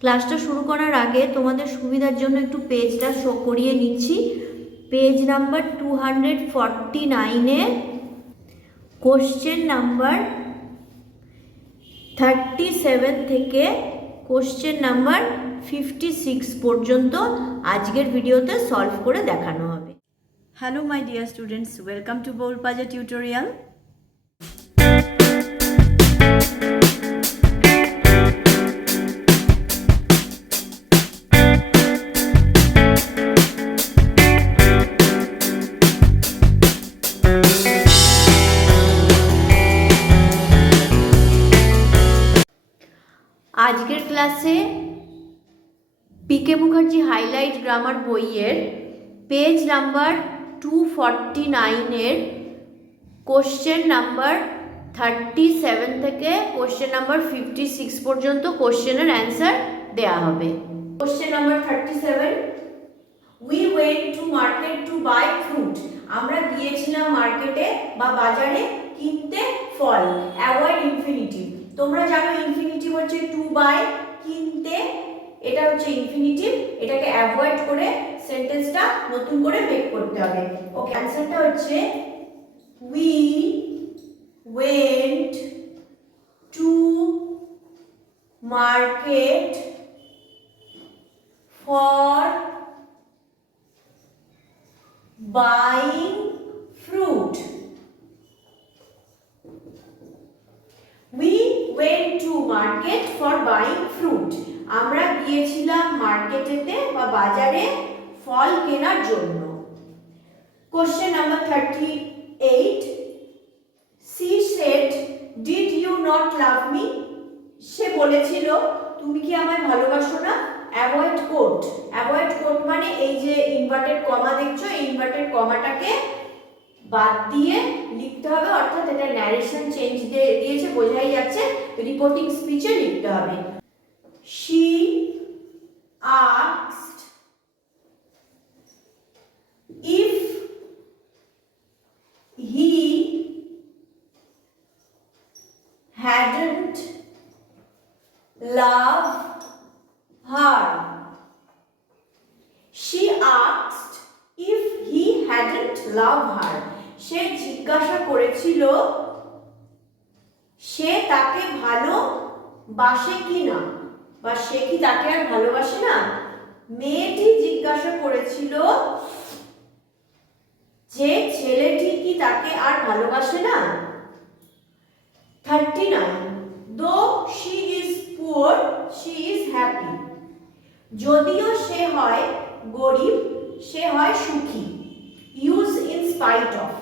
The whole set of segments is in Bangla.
ক্লাসটা শুরু করার আগে তোমাদের সুবিধার জন্য একটু পেজটা শো করিয়ে নিচ্ছি। পেজ নাম্বার 249-এ কোশ্চেন নাম্বার 37 থেকে কোশ্চেন নাম্বার 56 পর্যন্ত আজকের ভিডিওতে সলভ করে দেখানো হবে। Hello my dear students, welcome to বোল পাজা টিউটোরিয়াল। আজকের ক্লাসে পিকে মুখার্জি হাইলাইট গ্রামার বইয়ের পেজ নাম্বার 249-এর কোশ্চেন নাম্বার 37 থেকে কোশ্চেন নাম্বার 56 পর্যন্ত কোশ্চেনের অ্যান্সার দেয়া হবে। Question number 37, we went to market to buy fruit. আমরা গিয়েছিলাম মার্কেটে বা বাজারে কিনতে ফল। Avoid infinitive. তোমরা জানো ইনফিনিটিভ হচ্ছে টু বাই, কিনতে, এটা হচ্ছে ইনফিনিটিভ। এটাকে অ্যাভয়েড করে সেন্টেন্সটা নতুন করে মেক করতে হবে। ওকে, অ্যানসারটা হচ্ছে we went to market for buying fruit. We went to market for buying fruit. আমরা গিয়েছিলাম মার্কেটেতে বা বাজারে ফল কেনার জন্য। Question number 38, she said did you not love me? সে বলেছিল তুমি কি আমায় ভালোবাসো না? Avoid coat. অ্যাভয়েড কোট মানে এই যে ইনভার্টেড কমা দেখছো, এই ইনভার্টেড কমাটাকে বাদ দিয়ে লিখতে হবে, অর্থাৎ এটা ন্যারেশন চেঞ্জ দিয়েছে, বোঝাই যাচ্ছে রিপোর্টিং স্পিচে লিখতে হবে। she asked if he hadn't loved her. She asked if he hadn't loved her. সে জিজ্ঞাসা করেছিল সে তাকে ভালোবাসে কিনা, বা সে কি তাকে আর ভালোবাসে না। মেয়েটি জিজ্ঞাসা করেছিল যে ছেলেটি কি তাকে আর ভালোবাসে না। 39, though she is poor she is happy. যদিও সে হয় গরিব সে হয় সুখী। ইউজ ইন স্পাইট অফ,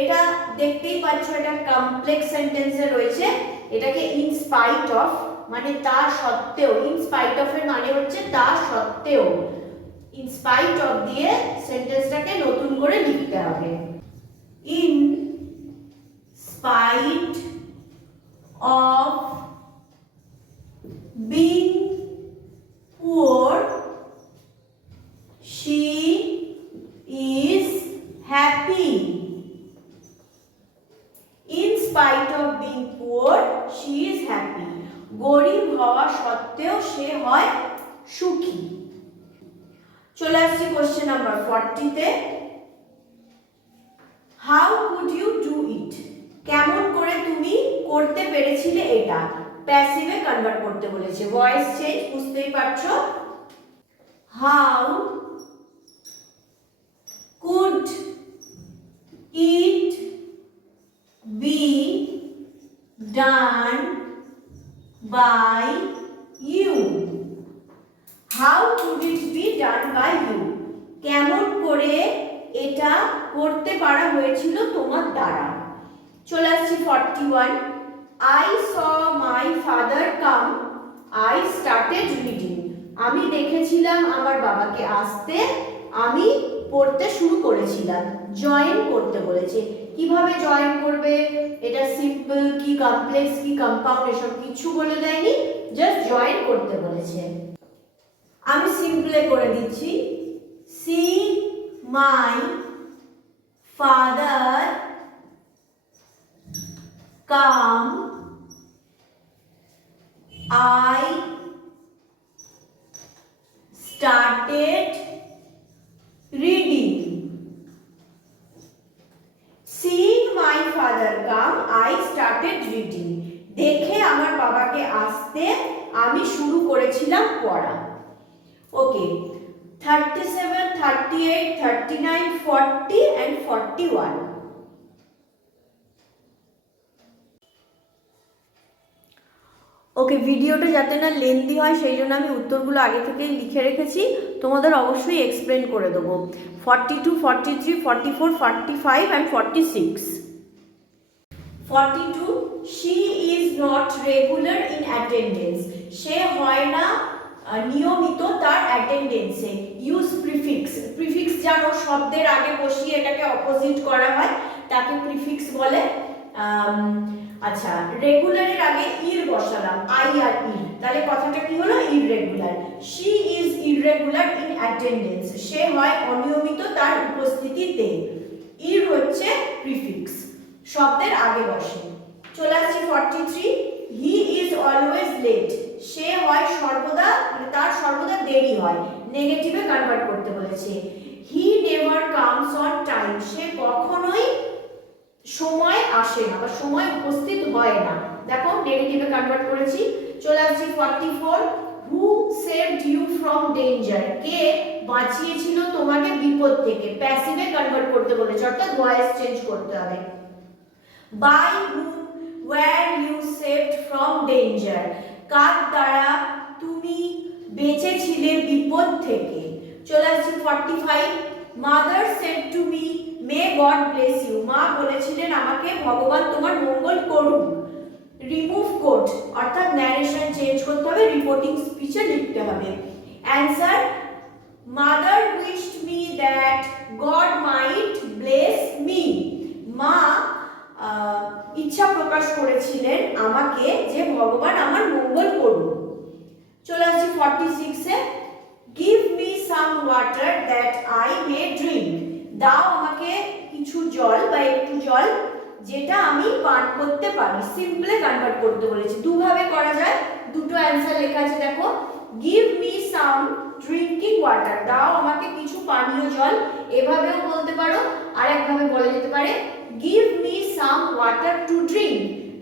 এটা দেখতেই পাচ্ছ এটা কমপ্লেক্স সেন্টেন্সে রয়েছে। এটাকে ইন স্পাইট অফ মানে তা সত্ত্বেও, ইন স্পাইট অফ এর মানে হচ্ছে তা সত্ত্বেও। ইন স্পাইট অফ দিয়ে সেন্টেন্সটাকে নতুন করে লিখতে হবে। In spite of being poor she is happy. In spite of being poor she is happy. গরিব হওয়া সত্ত্বেও সে হয় সুখী। চলে আসছি কোশ্চেন নাম্বার 40-তে। How could you do it? কেমন করে তুমি করতে পেরেছিলে এটা? প্যাসিভে কনভার্ট করতে বলেছে, ভয়েস চেঞ্জ, বুঝতেই পারছো। How could it be done by you? How could it be done by you? কেমন করে এটা করতে পারা হয়েছিল তোমার দ্বারা? চলে আসছি 41, I saw my father come, I started reading. আমি দেখেছিলাম আমার বাবাকে আসতে, আমি পড়তে শুরু করেছিলাম। জয়েন করতে বলেছে। কিভাবে জয়েন করবে? এটা সিম্পল কি কমপ্লেক্স কি কম্পাউন্ড এসব কিছু বলে দেয়নি, জাস্ট জয়েন করতে বলেছে। আমি সিম্পলে করে দিচ্ছি। See my father come, I শুরু করেছিলাম পড়া। ওকে, 37, 38, 39, 40 and 41. ওকে, ভিডিওটা যাতে না লেন্দি হয় সেই জন্য আমি উত্তরগুলো আগে থেকে লিখে রেখেছি, তোমাদের অবশ্যই এক্সপ্লেন করে দেবো। 42, 43, 44, 45 and 46. 42, she is not regular in attendance. সে হয় না নিয়মিত তার অ্যাটেন্ডেন্সে। Use prefix. প্রিফিক্স জানো, শব্দের আগে বসিয়ে এটাকে অপোজিট করা হয়, তাকে প্রিফিক্স বলে। আচ্ছা, রেগুলারের আগে ইর বসালাম, আই আর ইর, তাহলে কথাটা কি হলো? Irregular. She is irregular in attendance. সে হয় অনিয়মিত তার উপস্থিতিতে। ইর হচ্ছে প্রিফিক্স, শব্দের আগে বসে। চলে আসছি 43, হি ইজ অলওয়েজ লেট। সে হয় সর্বদা, তার সর্বদা দেরি হয়, নেগেটিভে কনভার্ট করতে বলেছে। He never comes on time. সে কখনোই সময় আসে না বা সময় উপস্থিত হয় না, দেখো নেগেটিভে কনভার্ট করেছি। চলে আসছি 44, হু সেভড ইউ ফ্রম ডেঞ্জার। কে বাঁচিয়েছিল তোমাকে বিপদ থেকে, প্যাসিভে কনভার্ট করতে বলেছে, অর্থাৎ ভয়েস চেঞ্জ করতে হবে। By whom were you saved from danger. কার দ্বারা তুমি বেঁচেছিলে বিপদ থেকে। চলে আসছি 45, mother said to me may God bless you. মা বলেছিলেন আমাকে ভগবান তোমার মঙ্গল করুক। রিমুভ কোট, অর্থাৎ ন্যারেশন চেঞ্জ করতে হবে, রিপোর্টিং স্পিচে লিখতে হবে। Answer, mother wished me that God might bless me. মা ইচ্ছা প্রকাশ করেছিলেন আমাকে যে ভগবান আমার মঙ্গল করুন। চলে আসছি 46 এ, give me some water that I may drink. দাও আমাকে কিছু জল বা একটু জল যেটা আমি পান করতে পারি। সিম্পলে কনভার্ট করতে বলেছি, দুভাবে করা যায়, দুটো অ্যান্সার লেখা আছে দেখো। গিভ মি সাম ড্রিঙ্কিং ওয়াটার, দাও আমাকে কিছু পানীয় জল, এভাবেও বলতে পারো। আর একভাবে বলা যেতে পারে, give me some water to drink,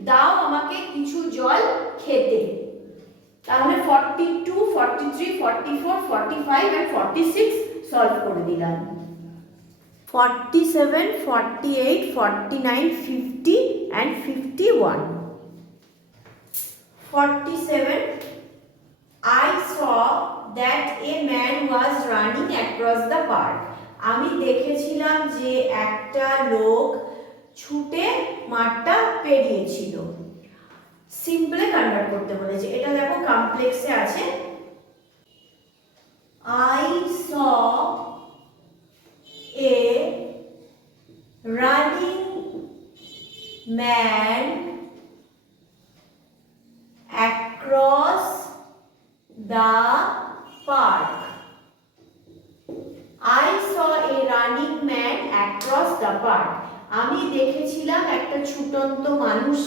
দাও আমাকে কিছু জল খেতে। তাহলে 42, 43, 44, 45 and 46 সলভ করে দিলাম। 47, 48, 49, 50 and 51. 47, I saw that a man was running across the park. আমি দেখেছিলাম যে একটা লোক ছুটে মাঠটা পেরিয়েছিল। সিম্পলে কনভার্ট করতে বলেছে, এটা দেখো কমপ্লেক্সে আছে। I saw a running man across the park. I saw a running man across the park. আমি দেখেছিলাম একটা ছুটন্ত মানুষ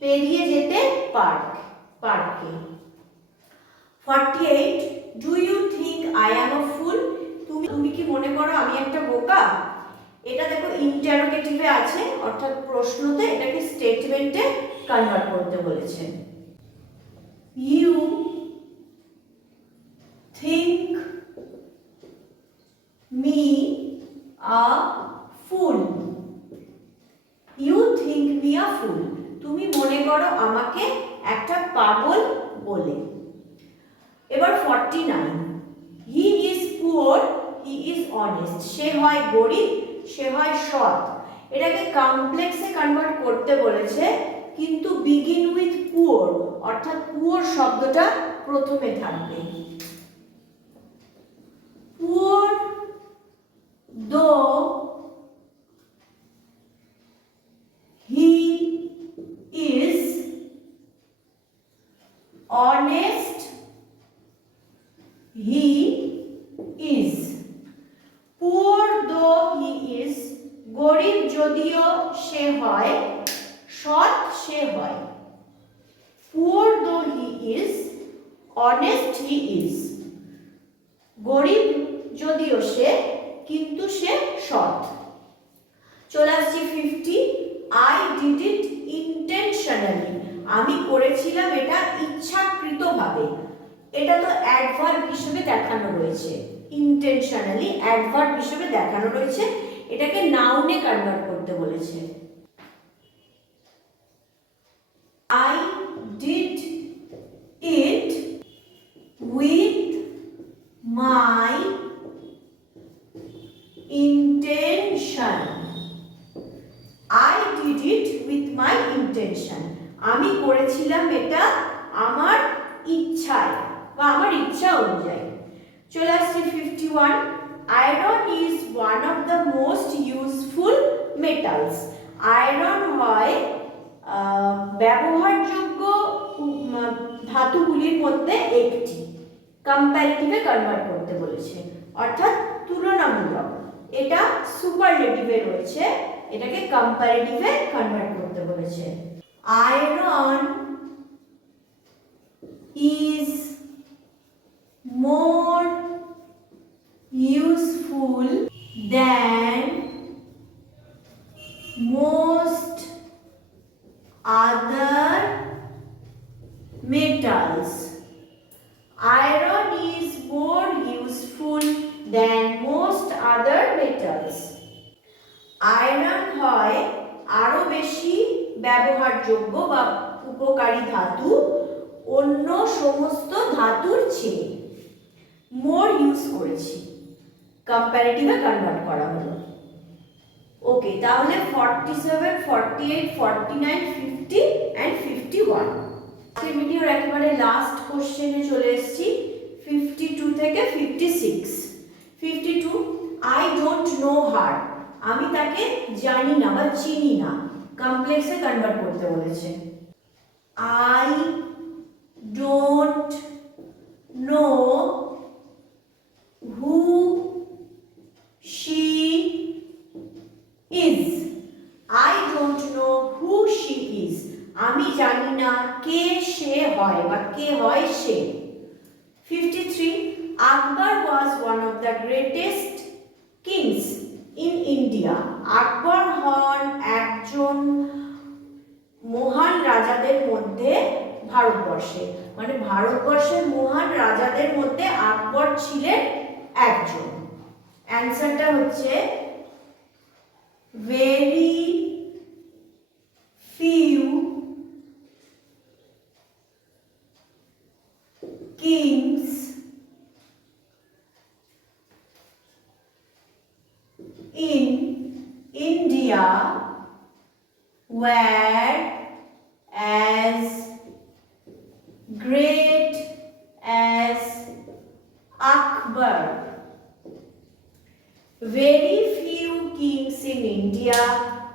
পেরিয়ে যেতে পার্কে। 48, do you think I am a fool? তুমি কি মনে করো আমি একটা বোকা? এটা দেখো ইন্টারোগেটিভে আছে, অর্থাৎ প্রশ্নতে, এটাকে স্টেটমেন্টে কনভার্ট করতে বলেছে। You think me a fool. You think me a fool. তুমি মনে করো আমাকে একটা পাগল বলে। এবার 49, he is poor, he is honest. সে হয় গরিব, সে হয় সৎ। এটাকে কমপ্লেক্সে কনভার্ট করতে বলেছে, কিন্তু বিগিন উইথ পুয়ার, অর্থাৎ পুয়ার শব্দটা প্রথমে থাকবে। পুয়ার দো he is honest, he is poor though he is, গরিব যদিও সে হয়, সৎ সে হয়। poor though he is, honest he is, গরিব যদিও সে, কিন্তু সে সৎ। চলে আসছি 50, I did it intentionally. আমি করেছিলাম এটা ইচ্ছাকৃতভাবে, এটা তো অ্যাডভার্ব হিসেবে দেখানো রয়েছে, ইন্টেনশনালি অ্যাডভার্ব হিসেবে দেখানো রয়েছে, এটাকে নাউনে কনভার্ট করতে বলেছে। I did it with my intention. I did it with my intention. আমি করেছিলাম এটা আমার ইচ্ছায় বা আমার ইচ্ছা অনুযায়ী। চলে আসছে 51। Iron is one of the most useful metals. Iron হয় ব্যবহারযোগ্য ধাতুগুলির মধ্যে একটি। কম্পারেটিভে কনভার্ট করতে বলেছে, অর্থাৎ তুলনামূলক। এটা সুপারলেটিভে রয়েছে, এটাকে কম্পারেটিভে কনভার্ট করতে বলেছে। Iron is more useful than most other metals. Iron is more useful than most other metals. Iron হয় আরো বেশি ব্যবহারযোগ্য বা উপকারী ধাতু অন্য সমস্ত ধাতুর চেয়ে। মোর ইউজ করেছি, কম্পারেটিভে কনভার্ট করা হলো। ওকে, তাহলে 47, 48, 49, 50 and 51। আজকের ভিডিওর একেবারে লাস্ট কোশ্চেনে চলে এসেছি, 52 থেকে 56। 52, আই ডোন্ট নো হার। আমি তাকে জানি না বা চিনি না, কমপ্লেক্সে কনভার্ট করতে বলেছে। I don't know who she is. I don't know who she is. আমি জানি না কে সে হয় বা কে হয় সে। 53, Akbar was one of the greatest kings in India. আকবর হন একজন মহান রাজাদের মধ্যে ভারতবর্ষে, মানে ভারতবর্ষের মহান রাজাদের মধ্যে আকবর ছিলেন একজন। অ্যান্সারটা হচ্ছে very few kings in India were as great as Akbar. Very few kings in India,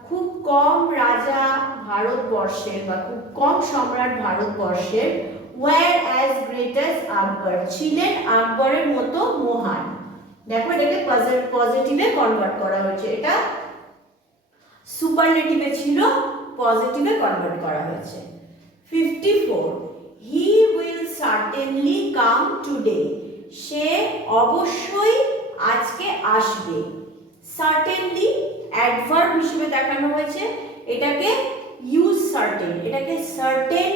খুব কম রাজা ভারতবর্ষের বা খুব কম সম্রাট ভারতবর্ষের were as great as Akbar, ছিলেন আকবরের মতো মহান। দেখো এটাকে পজিটিভে কনভার্ট করা হয়েছে, এটা সুপারলেটিভে ছিল, পজিটিভে কনভার্ট করা হয়েছে। 54, he will certainly come today. সে অবশ্যই আজকে আসবে। সার্টেনলি অ্যাডভার্ব হিসেবে দেখানো হয়েছে, এটাকে ইউজ সার্টেন, এটাকে সার্টেন,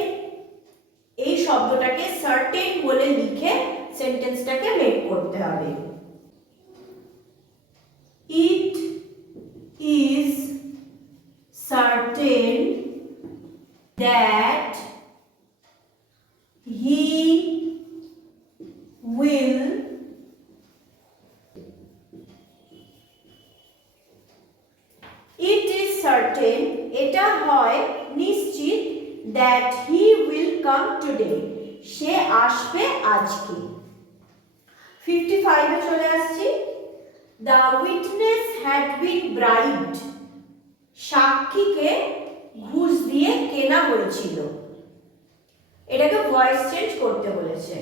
এই শব্দটাকে সার্টেন বলে লিখে সেন্টেন্সটাকে মেক করতে হবে। It is certain that he will certain, এটা হয় নিশ্চিত, that he will come today, সে আসবে আজকে। 55 এ চলে আসছি। The witness had been bribed, সাক্ষীকে ঘুষ দিয়ে কেনা হয়েছিল। এটাকে ভয়েস চেঞ্জ করতে বলেছে।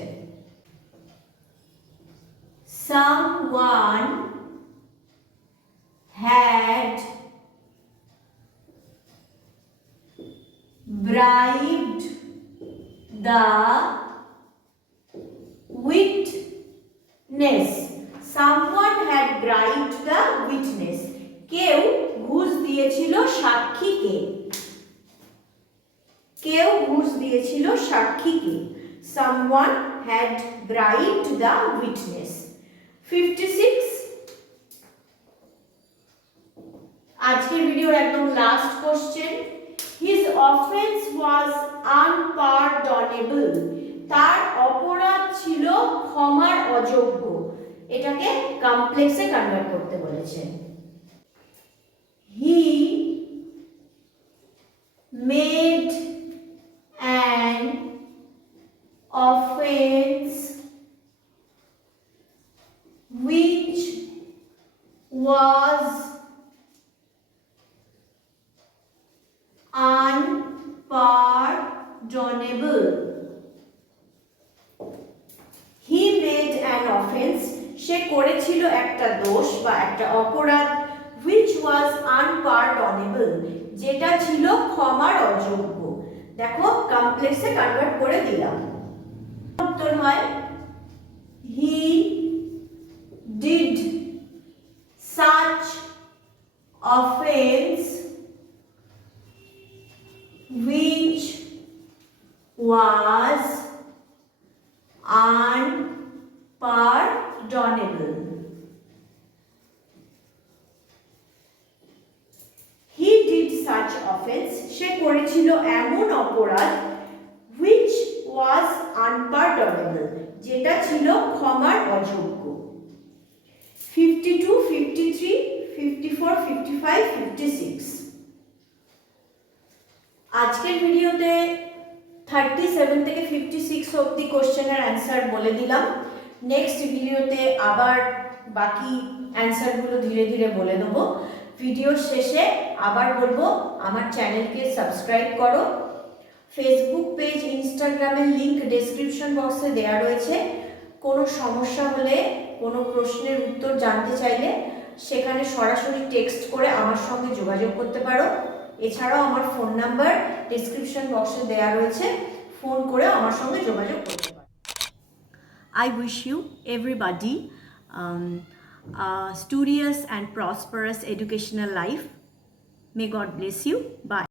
Someone had bribed the witness. Someone had bribed the witness. কেউ ঘুষ দিয়েছিল সাক্ষীকে। কেউ ঘুষ দিয়েছিল সাক্ষীকে। Someone had bribed the witness. 56 আজকের ভিডিওর একদম last question. His offense was unpardonable. তার অপরাধ ছিল ক্ষমার অযোগ্য। এটাকে কমপ্লেক্সে কনভার্ট করতে বলেছে। He made an offense which was unpardonable. He made an offense, সে করেছিল একটা দোষ বা একটা অপরাধ, which was unpardonable, যেটা ছিল ক্ষমার অযোগ্য। দেখো কমপ্লেক্সে কনভার্ট করে দিলাম। উত্তর হয় he did such offense which was unpardonable. He did such offense, সে করেছিল এমন অপরাধ, which was unpardonable, যেটা ছিল ক্ষমার অযোগ্য। 52, 53, 54, 55, 56 আজকের ভিডিওতে 37 থেকে 56 অবধি কোশ্চেনের অ্যান্সার বলে দিলাম। নেক্সট ভিডিওতে আবার বাকি অ্যান্সারগুলো ধীরে ধীরে বলে দেবো। ভিডিওর শেষে আবার বলবো আমার চ্যানেলকে সাবস্ক্রাইব করো। ফেসবুক পেজ, ইনস্টাগ্রামের লিংক ডেসক্রিপশন বক্সে দেওয়া রয়েছে। কোনো সমস্যা হলে, কোনো প্রশ্নের উত্তর জানতে চাইলে সেখানে সরাসরি টেক্সট করে আমার সঙ্গে যোগাযোগ করতে পারো। এছাড়াও আমার ফোন নাম্বার ডেসক্রিপশন বক্সে দেওয়া রয়েছে, ফোন করে আমার সঙ্গে যোগাযোগ করতে পারো। I wish you everybody a studious and prosperous educational life. May God bless you. Bye.